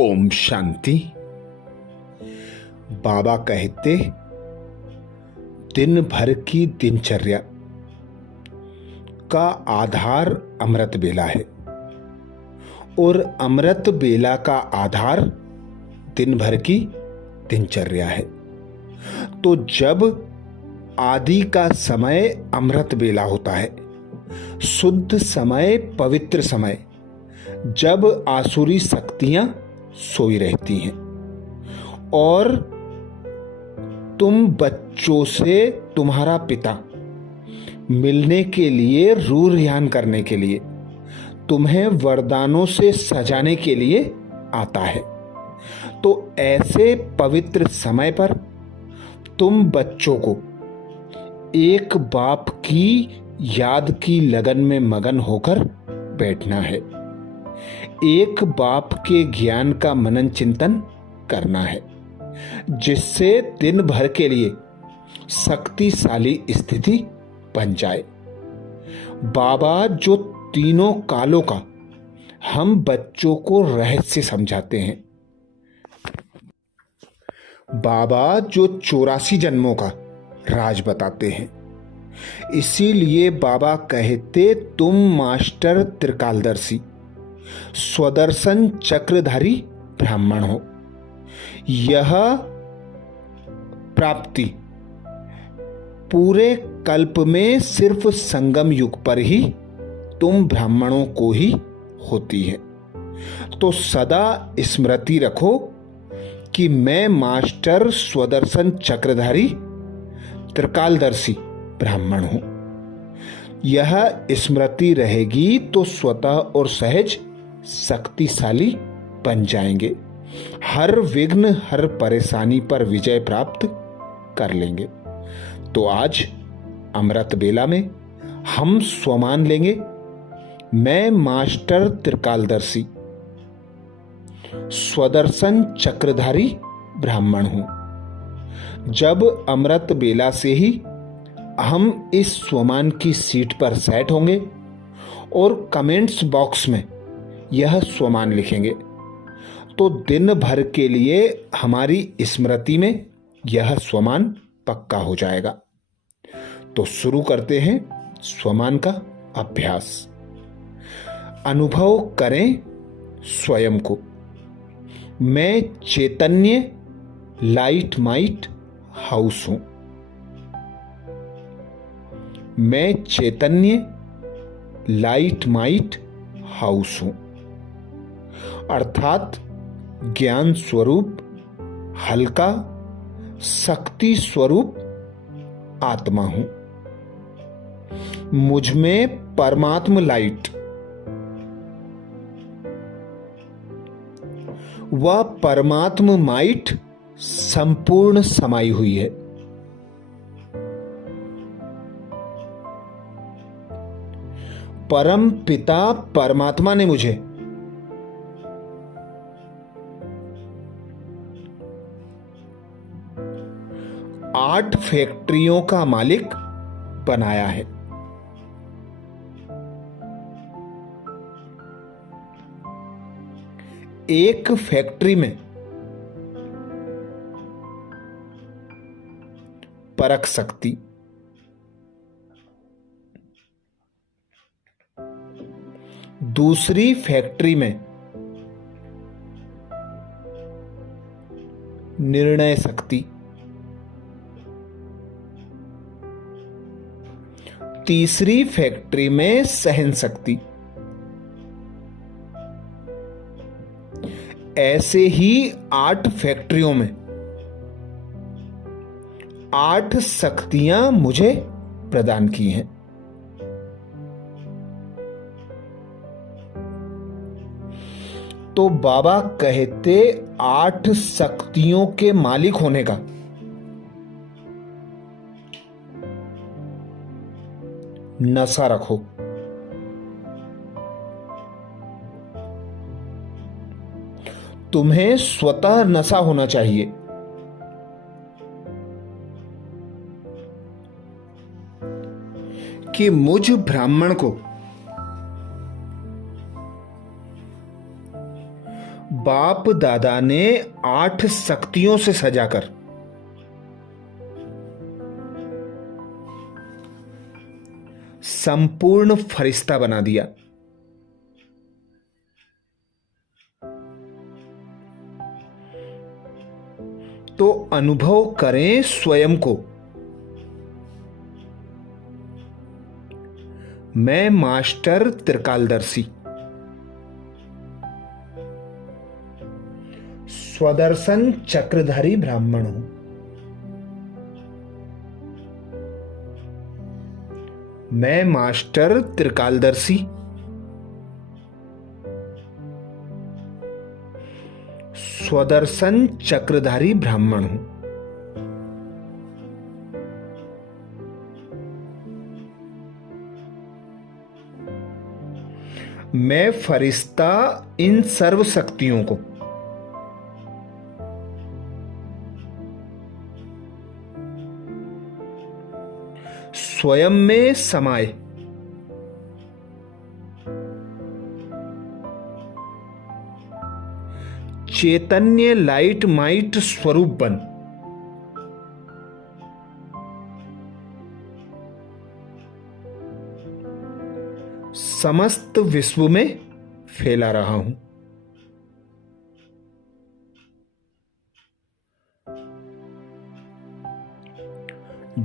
ओम शांति। बाबा कहते दिन भर की दिनचर्या का आधार अमृत बेला है और अमृत बेला का आधार दिन भर की दिनचर्या है। तो जब आदि का समय अमृत बेला होता है, शुद्ध समय, पवित्र समय, जब आसुरी शक्तियां सोई रहती हैं और तुम बच्चों से तुम्हारा पिता मिलने के लिए, रूह रियान करने के लिए, तुम्हें वरदानों से सजाने के लिए आता है, तो ऐसे पवित्र समय पर तुम बच्चों को एक बाप की याद की लगन में मगन होकर बैठना है। एक बाप के ज्ञान का मनन चिंतन करना है, जिससे दिन भर के लिए शक्तिशाली स्थिति बन जाए। बाबा जो तीनों कालों का हम बच्चों को रहस्य समझाते हैं, बाबा जो 84 जन्मों का राज बताते हैं, इसीलिए बाबा कहते तुम मास्टर त्रिकालदर्शी स्वदर्शन चक्रधारी ब्राह्मण हो। यह प्राप्ति पूरे कल्प में सिर्फ संगम युग पर ही तुम ब्राह्मणों को ही होती है। तो सदा स्मृति रखो कि मैं मास्टर स्वदर्शन चक्रधारी त्रिकालदर्शी ब्राह्मण हूं। यह स्मृति रहेगी तो स्वतः और सहज शक्तिशाली बन जाएंगे। हर विघ्न, हर परेशानी पर विजय प्राप्त कर लेंगे। तो आज अमृत बेला में हम स्वमान लेंगे, मैं मास्टर त्रिकालदर्शी स्वदर्शन चक्रधारी ब्राह्मण हूं। जब अमृत बेला से ही हम इस स्वमान की सीट पर सेट होंगे और कमेंट्स बॉक्स में यह स्वमान लिखेंगे, तो दिन भर के लिए हमारी स्मृति में यह स्वमान पक्का हो जाएगा। तो शुरू करते हैं स्वमान का अभ्यास। अनुभव करें स्वयं को। मैं चैतन्य लाइट माइट हाउस हूं। मैं चैतन्य लाइट माइट हाउस हूं, अर्थात ज्ञान स्वरूप, हल्का शक्ति स्वरूप आत्मा हूं। मुझ में परमात्म लाइट व परमात्म माइट संपूर्ण समाई हुई है। परम पिता परमात्मा ने मुझे आठ फैक्ट्रियों का मालिक बनाया है। एक फैक्ट्री में परख शक्ति, दूसरी फैक्ट्री में निर्णय शक्ति, तीसरी फैक्ट्री में सहन शक्ति। ऐसे ही 8 फैक्ट्रियों में 8 शक्तियां मुझे प्रदान की हैं। तो बाबा कहते 8 शक्तियों के मालिक होने का नशा रखो। तुम्हें स्वतः नशा होना चाहिए कि मुझ ब्राह्मण को बाप दादा ने 8 शक्तियों से सजाकर संपूर्ण फरिश्ता बना दिया। तो अनुभव करें स्वयं को, मैं मास्टर त्रिकालदर्शी स्वदर्शन चक्रधारी ब्राह्मण हूं। मैं मास्टर त्रिकालदर्शी स्वदर्शन चक्रधारी ब्राह्मण हूं। मैं फरिश्ता इन सर्व शक्तियों को स्वयं में समाये चैतन्य लाइट माइट स्वरूप बन समस्त विश्व में फैला रहा हूं।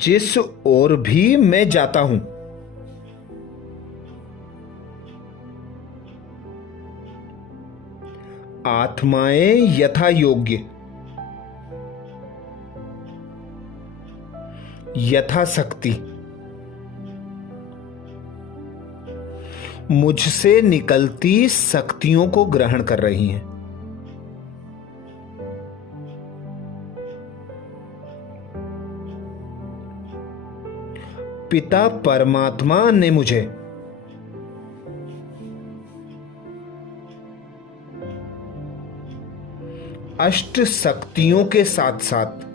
जिस ओर भी मैं जाता हूं आत्माएं यथा योग्य यथाशक्ति मुझसे निकलती शक्तियों को ग्रहण कर रही हैं। पिता परमात्मा ने मुझे अष्ट शक्तियों के साथ साथ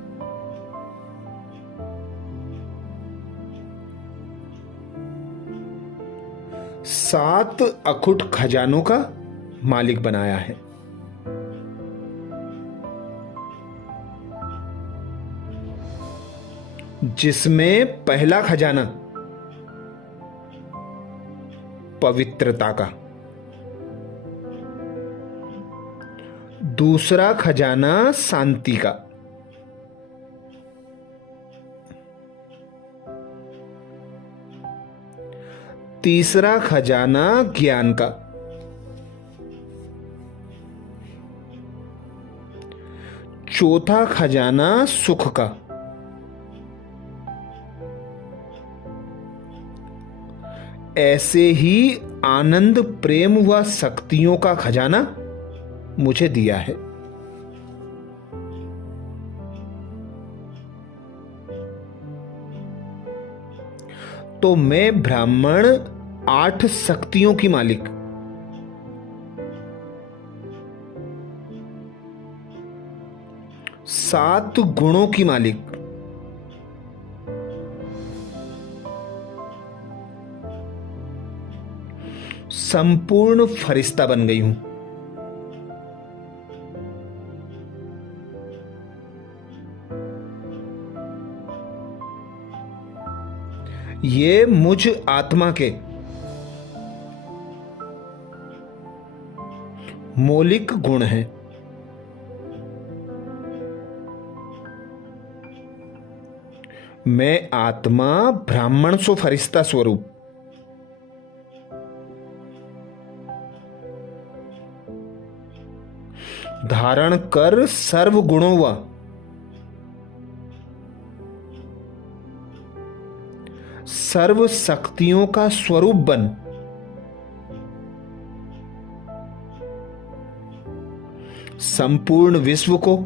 सात अखुट खजानों का मालिक बनाया है। जिसमें पहला खजाना पवित्रता का, दूसरा खजाना शांति का, तीसरा खजाना ज्ञान का, चौथा खजाना सुख का, ऐसे ही आनंद प्रेम व शक्तियों का खजाना मुझे दिया है। तो मैं ब्राह्मण 8 शक्तियों की मालिक, सात गुणों की मालिक, संपूर्ण फरिश्ता बन गई हूं। ये मुझ आत्मा के मौलिक गुण हैं। मैं आत्मा ब्राह्मण सो फरिश्ता स्वरूप धारण कर सर्व गुणों व सर्व शक्तियों का स्वरूप बन संपूर्ण विश्व को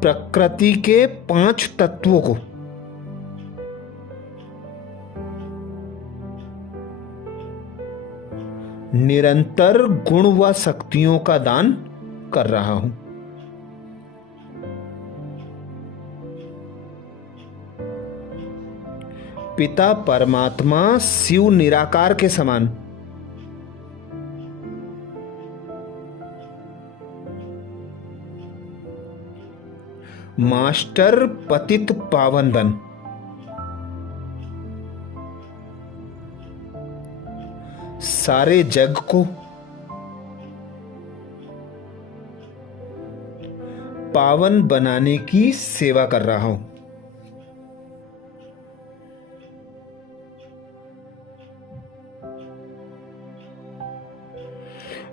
प्रकृति के 5 तत्वों को निरंतर गुण व शक्तियों का दान कर रहा हूं। पिता परमात्मा शिव निराकार के समान मास्टर पतित पावन बन। सारे जग को पावन बनाने की सेवा कर रहा हूं।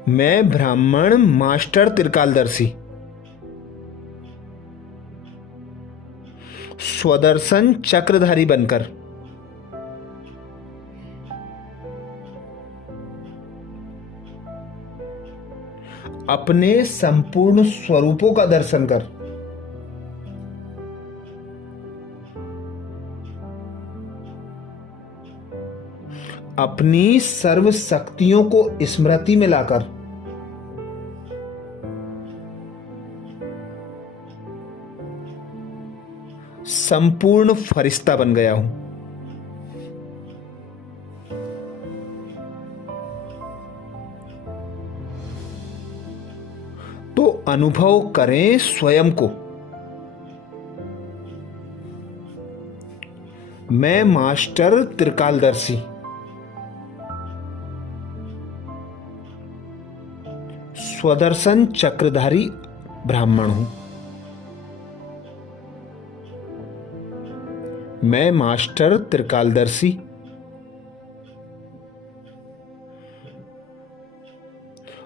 मैं ब्राह्मण मास्टर त्रिकालदर्शी स्वदर्शन चक्रधारी बनकर अपने संपूर्ण स्वरूपों का दर्शन कर अपनी सर्व शक्तियों को स्मृति में लाकर संपूर्ण फरिश्ता बन गया हूं। तो अनुभव करें स्वयं को। मैं मास्टर त्रिकालदर्शी स्वदर्शन चक्रधारी ब्राह्मण हूं। मैं मास्टर त्रिकालदर्शी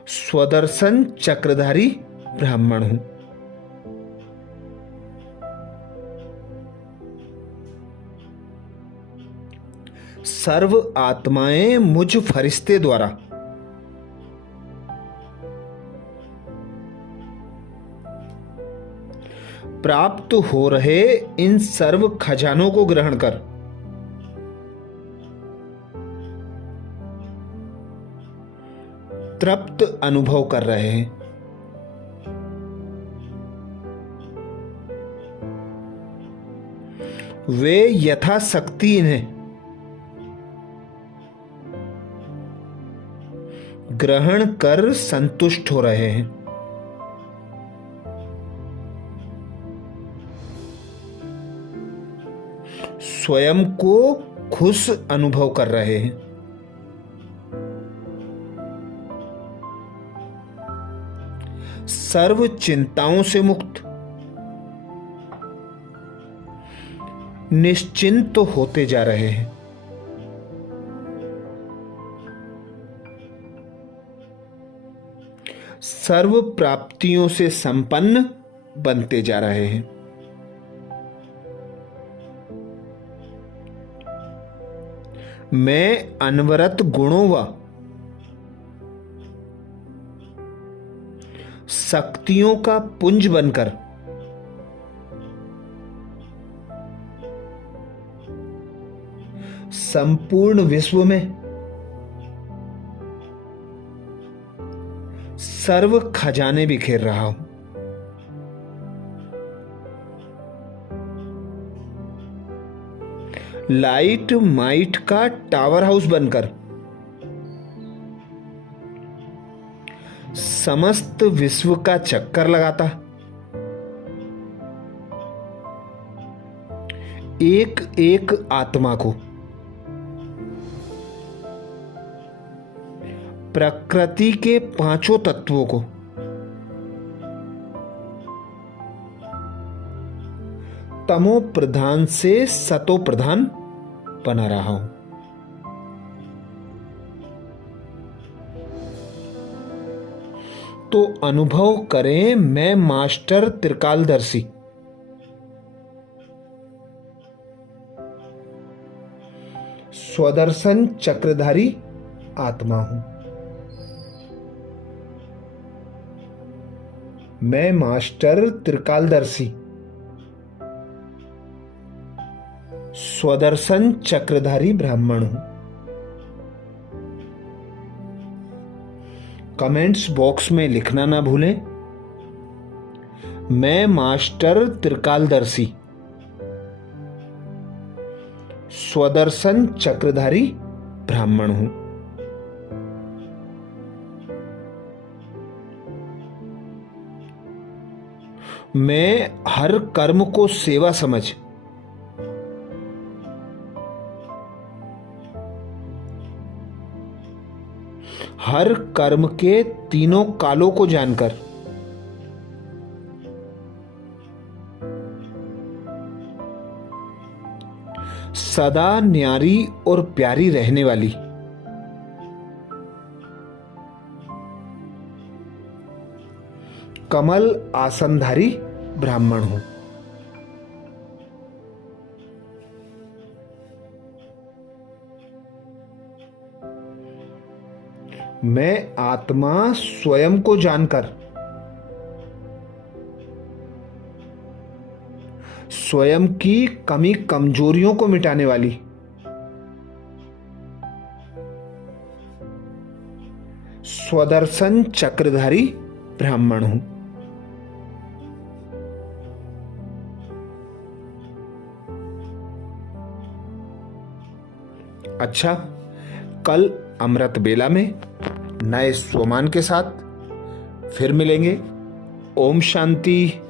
स्वदर्शन चक्रधारी ब्राह्मण हूं। सर्व आत्माएं मुझ फरिश्ते द्वारा प्राप्त हो रहे इन सर्व खजानों को ग्रहण कर तृप्त अनुभव कर रहे हैं। वे यथाशक्ति इन्हें ग्रहण कर संतुष्ट हो रहे हैं। स्वयं को खुश अनुभव कर रहे हैं। सर्व चिंताओं से मुक्त निश्चिंत होते जा रहे हैं। सर्व प्राप्तियों से संपन्न बनते जा रहे हैं। मैं अनवरत गुणों व शक्तियों का पुंज बनकर संपूर्ण विश्व में सर्व खजाने बिखेर रहा हूं। लाइट माइट का टावर हाउस बनकर समस्त विश्व का चक्कर लगाता एक एक आत्मा को प्रकृति के पांचों तत्वों को तमो प्रधान से सतो प्रधान बना रहा हूं। तो अनुभव करें मैं मास्टर त्रिकालदर्शी स्वदर्शन चक्रधारी आत्मा हूं। मैं मास्टर त्रिकालदर्शी स्वदर्शन चक्रधारी ब्राह्मण हूं। कमेंट्स बॉक्स में लिखना ना भूलें, मैं मास्टर त्रिकालदर्शी स्वदर्शन चक्रधारी ब्राह्मण हूं। मैं हर कर्म को सेवा समझ हर कर्म के तीनों कालों को जानकर सदा न्यारी और प्यारी रहने वाली कमल आसनधारी ब्राह्मण हूं। मैं आत्मा स्वयं को जानकर स्वयं की कमी कमजोरियों को मिटाने वाली स्वदर्शन चक्रधारी ब्राह्मण हूं। अच्छा, कल अमृत बेला में नए स्वमान के साथ फिर मिलेंगे। ओम शांति।